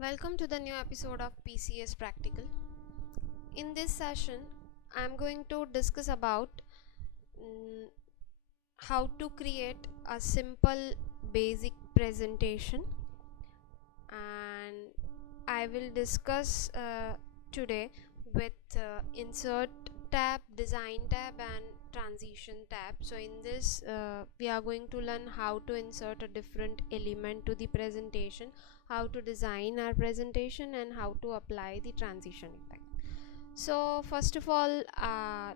Welcome to the new episode of PCS Practical. In this session, I am going to discuss about mm, how to create a simple basic presentation, and I will discuss today with insert tab, design tab and transition tab. So in this we are going to learn how to insert a different element to the presentation, how to design our presentation and how to apply the transition effect. So first of all,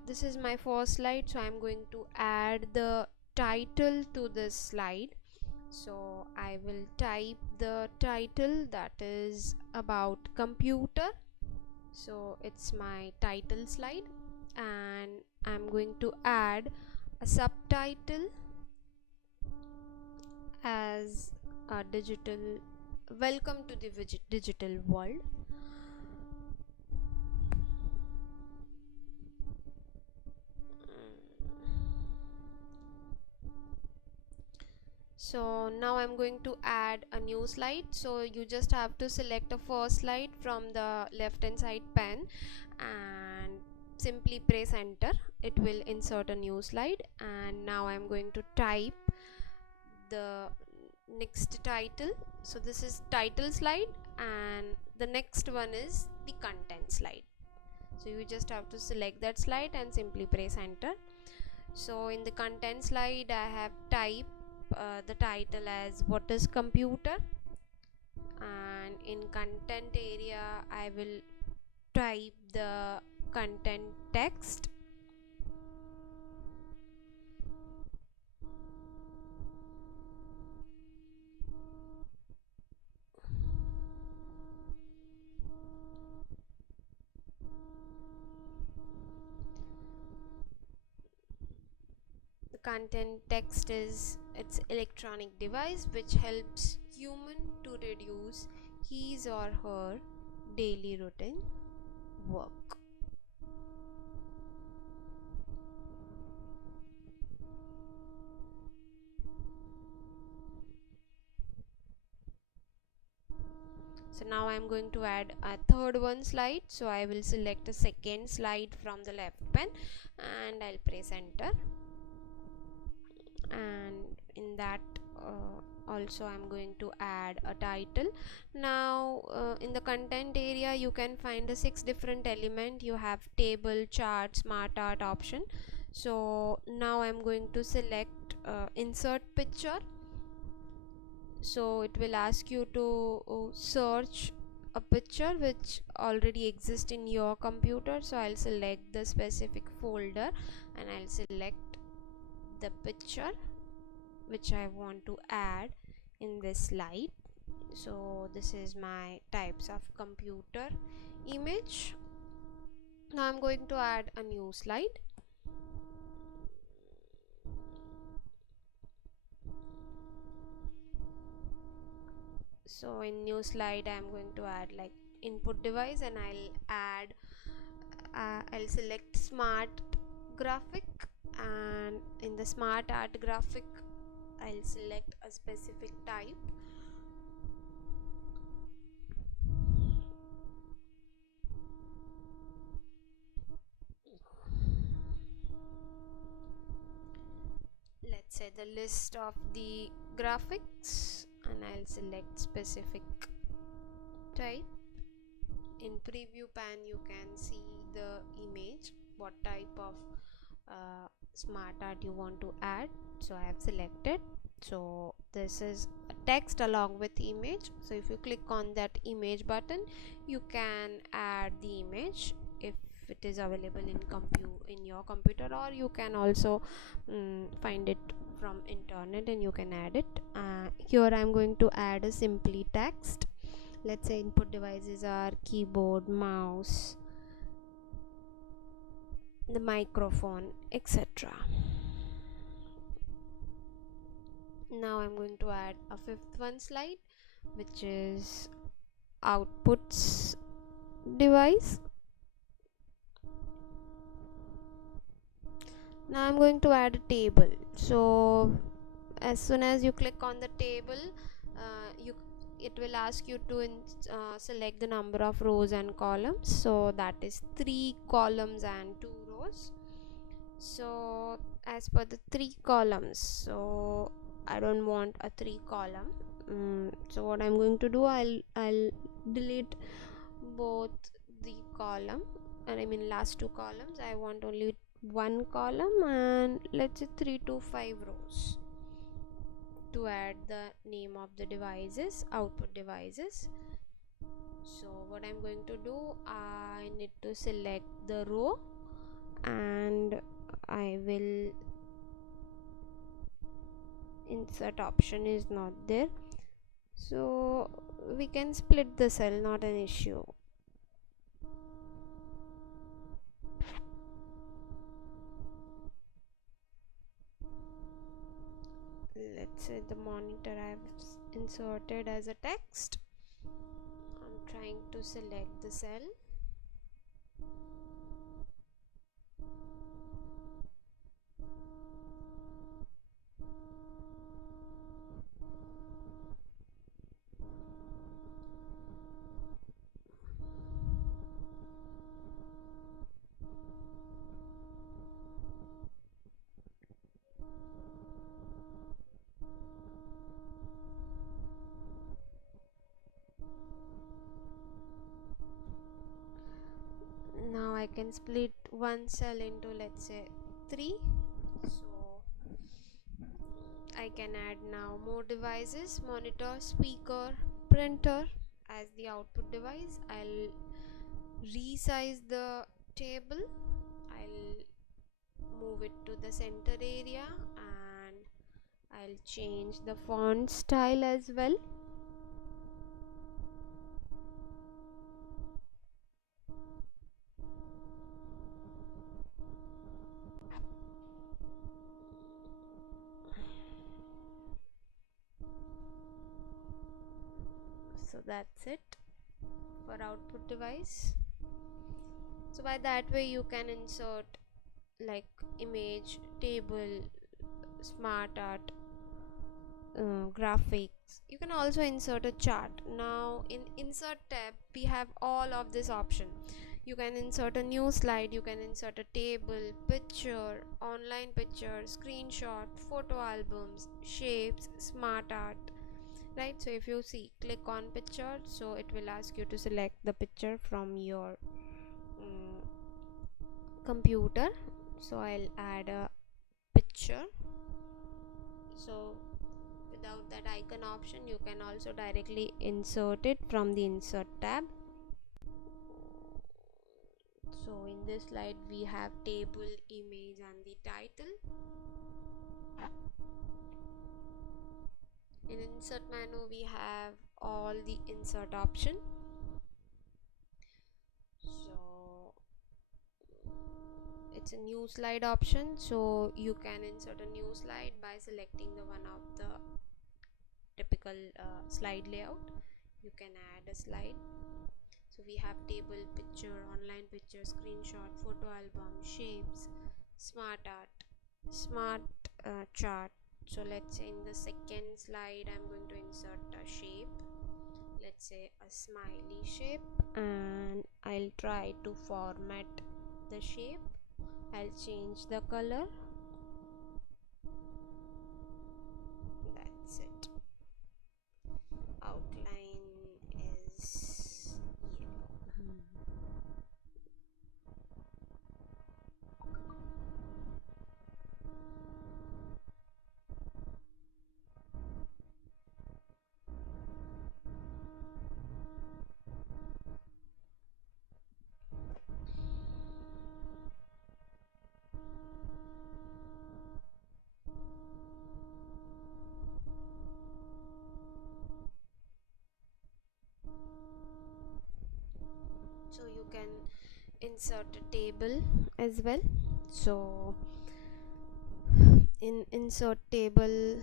this is my first slide, so I'm going to add the title to this slide. So I will type the title, that is about computer. So it's my title slide, and I'm going to add a subtitle as a digital welcome to the digital world. So now I'm going to add a new slide. So you just have to select a first slide from the left hand side pane and simply press enter. It will insert a new slide, and now I'm going to type the next title. So this is title slide, and the next one is the content slide. So you just have to select that slide and simply press enter. So in the content slide I have typed the title as what is computer, and in content area I will type the content text. The content text is its electronic device which helps human to reduce his or her daily routine work. So now I'm going to add a third one slide. So I will select a second slide from the left pane and I'll press enter, and in that also I'm going to add a title. Now in the content area you can find the 6 different element. You have table, chart, smart art option. So now I'm going to select insert picture. So it will ask you to search a picture which already exists in your computer. So I'll select the specific folder and I'll select the picture which I want to add in this slide. So this is my types of computer image. Now I'm going to add a new slide. So in new slide I'm going to add like input device, and I'll select smart graphic, and in the smart art graphic I'll select a specific type. Let's say the list of the graphics, and I'll select specific type. In preview pane you can see the image, what type of smart art you want to add. So I have selected. So this is a text along with image. So if you click on that image button you can add the image if it is available in your computer, or you can also find it from internet and you can add it. Here I'm going to add a simply text. Let's say input devices are keyboard, mouse, the microphone, etc. Now I'm going to add a fifth one slide, which is outputs device. Now I'm going to add a table. So as soon as you click on the table, you it will ask you to select the number of rows and columns. So that is 3 columns and 2 rows. So as per the 3 columns, so I don't want a 3 column. So what I'm going to do, I'll delete both the column, and I mean last 2 columns. I want only 1 column, and let's say 3 to 5 rows to add the name of the devices, output devices. So what I'm going to do, I need to select the row, and I will insert option is not there, so we can split the cell, not an issue. Let's say the monitor I've inserted as a text. I'm trying to select the cell. Now I can split one cell into, let's say, 3. So I can add now more devices: monitor, speaker, printer as the output device. I'll resize the table. I'll move it to the center area, and I'll change the font style as well. So that's it for output device. So by that way you can insert like image, table, smart art, graphics. You can also insert a chart. Now in insert tab we have all of this option. You can insert a new slide, you can insert a table, picture, online picture, screenshot, photo albums, shapes, smart art, right? So if you see, click on picture, so it will ask you to select the picture from your computer. So I'll add a picture. So without that icon option, you can also directly insert it from the insert tab. So in this slide we have table, image and the title. In insert menu we have all the insert option. So it's a new slide option, so you can insert a new slide by selecting the one of the typical slide layout. You can add a slide. So we have table, picture, online picture, screenshot, photo album, shapes, smart art, smart chart. So let's say in the second slide I'm going to insert a shape, let's say a smiley shape, and I'll try to format the shape. I'll change the color. That's it. Outline is yellow. So you can insert a table as well. So in insert table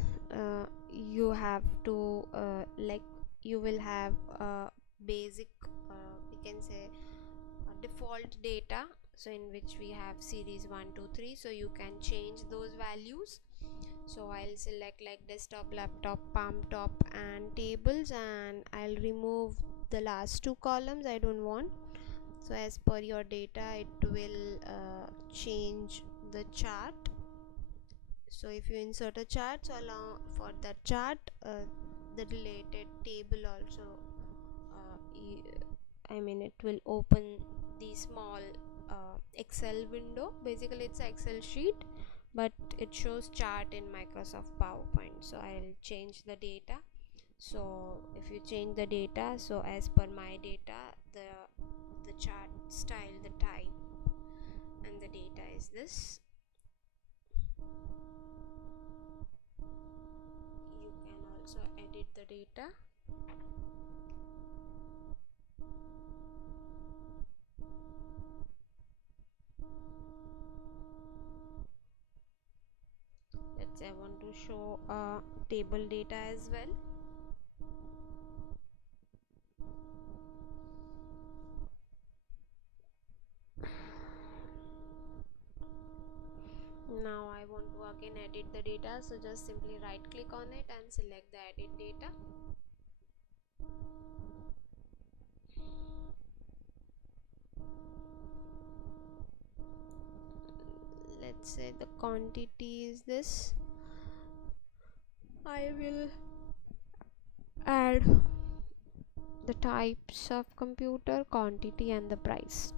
you have to like you will have a basic we can say default data, so in which we have series 1 2 3, so you can change those values. So I'll select like desktop, laptop, palm top and tables, and I'll remove the last two columns I don't want. So as per your data it will change the chart. So if you insert a chart, so along for that chart the related table also it will open the small Excel window. Basically it's an Excel sheet, but it shows chart in Microsoft PowerPoint. So I'll change the data. So if you change the data, so as per my data, the chart style, the type and the data is this. You can also edit the data. Let's say I want to show table data as well. Now I want to again edit the data, so just simply right click on it and select the edit data. Let's say the quantity is this. I will add the types of computer, quantity and the price.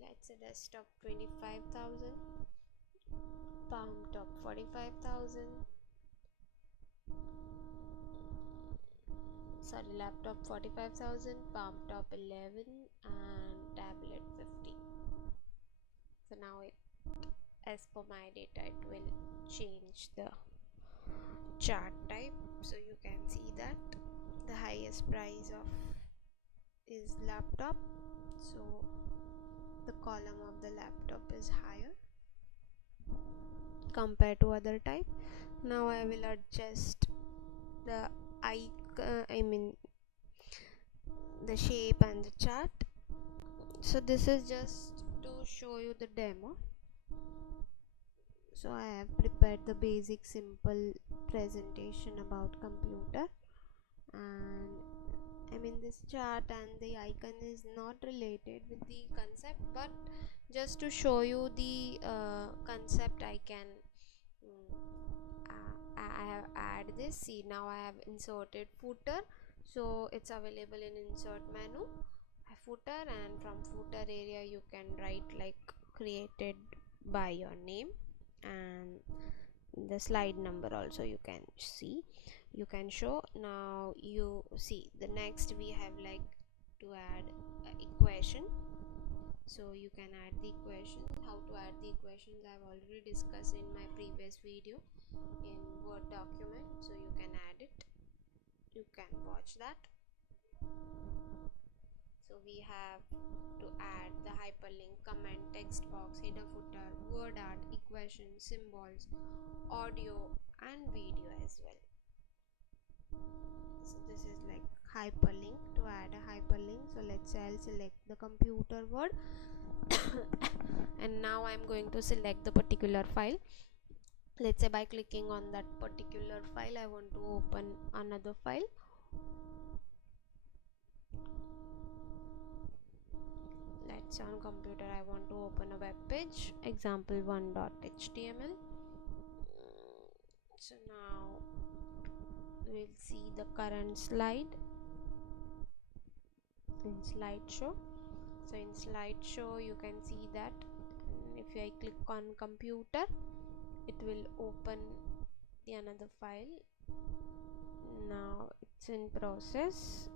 Let's say desktop 25,000, palm top 45,000, sorry, laptop 45,000, palm top 11 and tablet 50. So now as per my data it will change the chart type. So you can see that the highest price of is laptop, so the column of the laptop is higher compared to other type. Now I will adjust the the shape and the chart. So this is just to show you the demo. So I have prepared the basic simple presentation about computer, and this chart and the icon is not related with the concept, but just to show you the concept I can I have add this. See, now I have inserted footer, so it's available in insert menu, footer, and from footer area you can write like created by your name, and the slide number also you can see, you can show. Now you see the next we have like to add equation. So you can add the equations. How to add the equations I have already discussed in my previous video in Word document, so you can add it, you can watch that. So we have to add the hyperlink, comment, text box, header, footer, word art, equation, symbols, audio and video as well. So this is like hyperlink, to add a hyperlink. So let's say I'll select the computer word and now I'm going to select the particular file. Let's say by clicking on that particular file I want to open another file. Let's say on computer I want to open a web page, example1.html. So now we'll see the current slide in slideshow. So in slideshow you can see that if I click on computer it will open the another file. Now it's in process,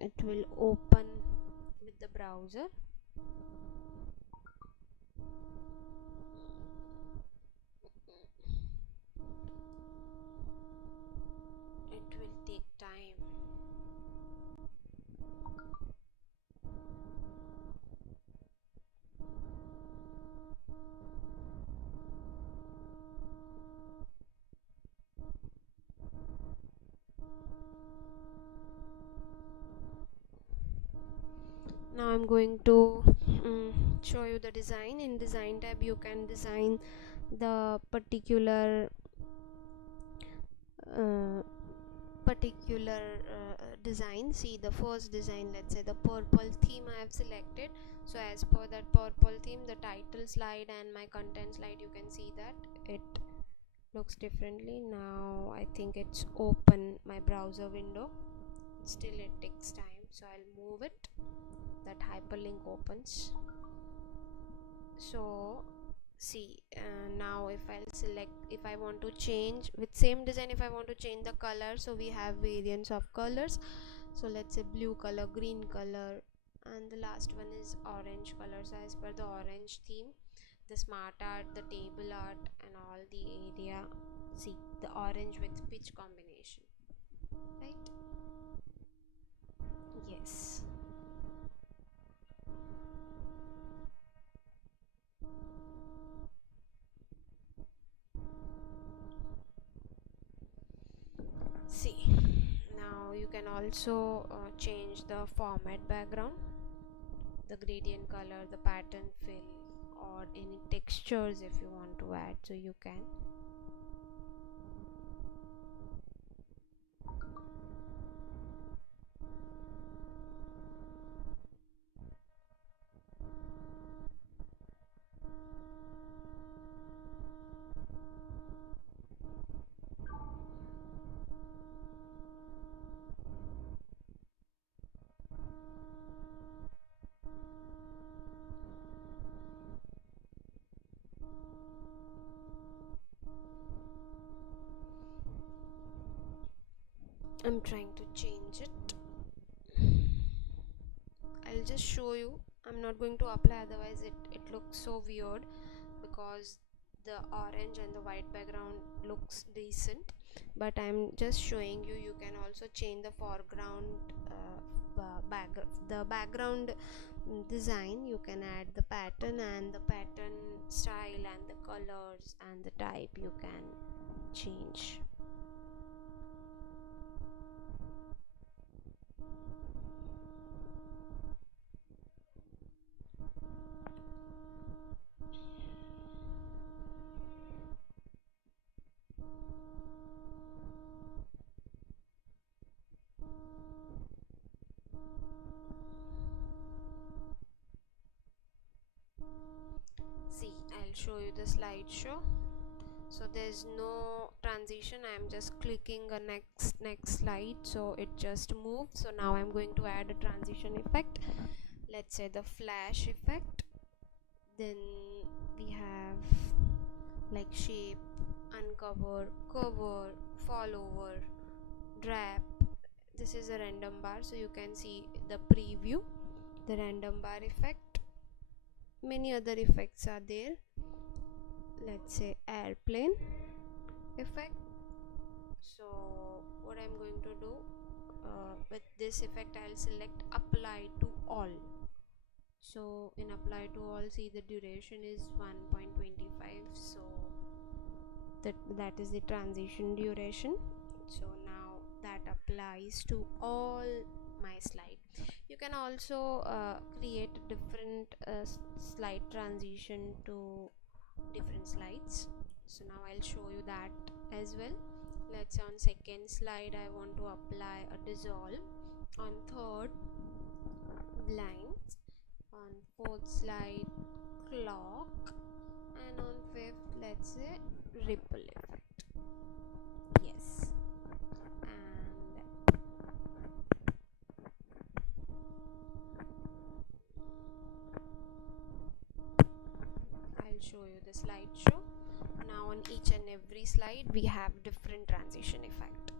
it will open with the browser. It will take time. Now I'm going to show you the design. In design tab you can design the uh, design. See the first design, let's say the purple theme I have selected. So as per that purple theme, the title slide and my content slide, you can see that it looks differently. Now I think it's open my browser window, still it takes time, so I'll move it. That hyperlink opens. So see, now if I'll select, if I want to change with same design, if I want to change the color, so we have variants of colors. So let's say blue color, green color, and the last one is orange color. So as per the orange theme, the smart art, the table art, and all the area, see the orange with pitch combination, right? Yes. See, now you can also change the format background, the gradient color, the pattern fill, or any textures if you want to add, so you can. I'm trying to change it. I'll just show you. I'm not going to apply, otherwise it looks so weird, because the orange and the white background looks decent. But I'm just showing you, you can also change the foreground the background design. You can add the pattern and the pattern style and the colors and the type you can change. See, I'll show you the slideshow. So there's no transition, I'm just clicking a next slide, so it just moves. So now I'm going to add a transition effect, let's say the flash effect. Then we have like shape, uncover, cover, fall over, drap. This is a random bar, so you can see the preview, the random bar effect. Many other effects are there, let's say airplane effect. So what I'm going to do, with this effect I'll select apply to all. So in apply to all, see the duration is 1.25, so that is the transition duration. So now that applies to all my slide. You can also create different slide transition to different slides. So now I'll show you that as well. Let's say on second slide I want to apply a dissolve, on third blinds, on fourth slide clock, and on fifth let's say ripple effect. Yes, and I'll show you the slideshow. Now on each and every slide we have different transition effect.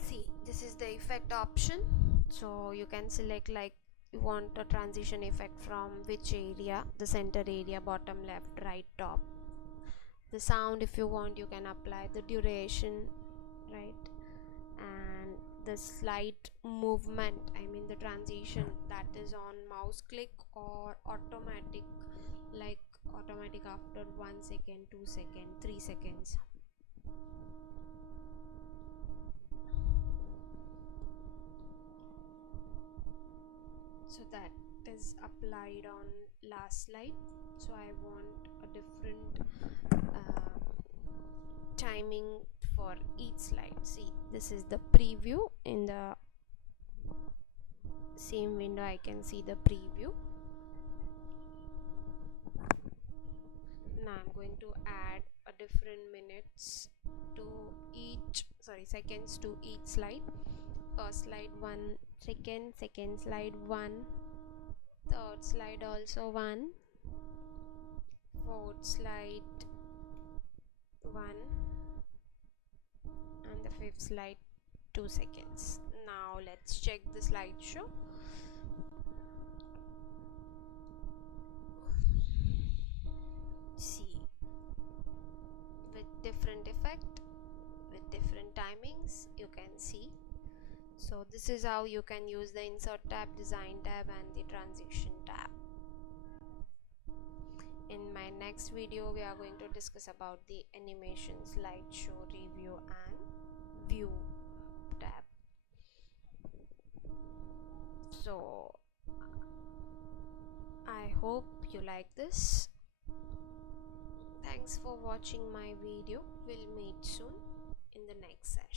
See, this is the effect option, so you can select like you want a transition effect from which area, the center area, bottom left, right, top. The sound, if you want, you can apply the duration, right, and the slide movement, I mean the transition, that is on mouse click or automatic, like automatic after 1 second, 2 second, 3 seconds. So that is applied on last slide. So I want a different timing for each slide. See, this is the preview. In the same window I can see the preview. Now I'm going to add a different minutes to each, seconds to each slide. First slide 1 second, second slide 1, third slide also 1, fourth slide 1, and the fifth slide 2 seconds. Now let's check the slideshow. See, with different effect, with different timings, you can see. So this is how you can use the insert tab, design tab, and the transition tab. In my next video we are going to discuss about the animation, slideshow, review, and view tab. So I hope you like this. Thanks for watching my video. We'll meet soon in the next session.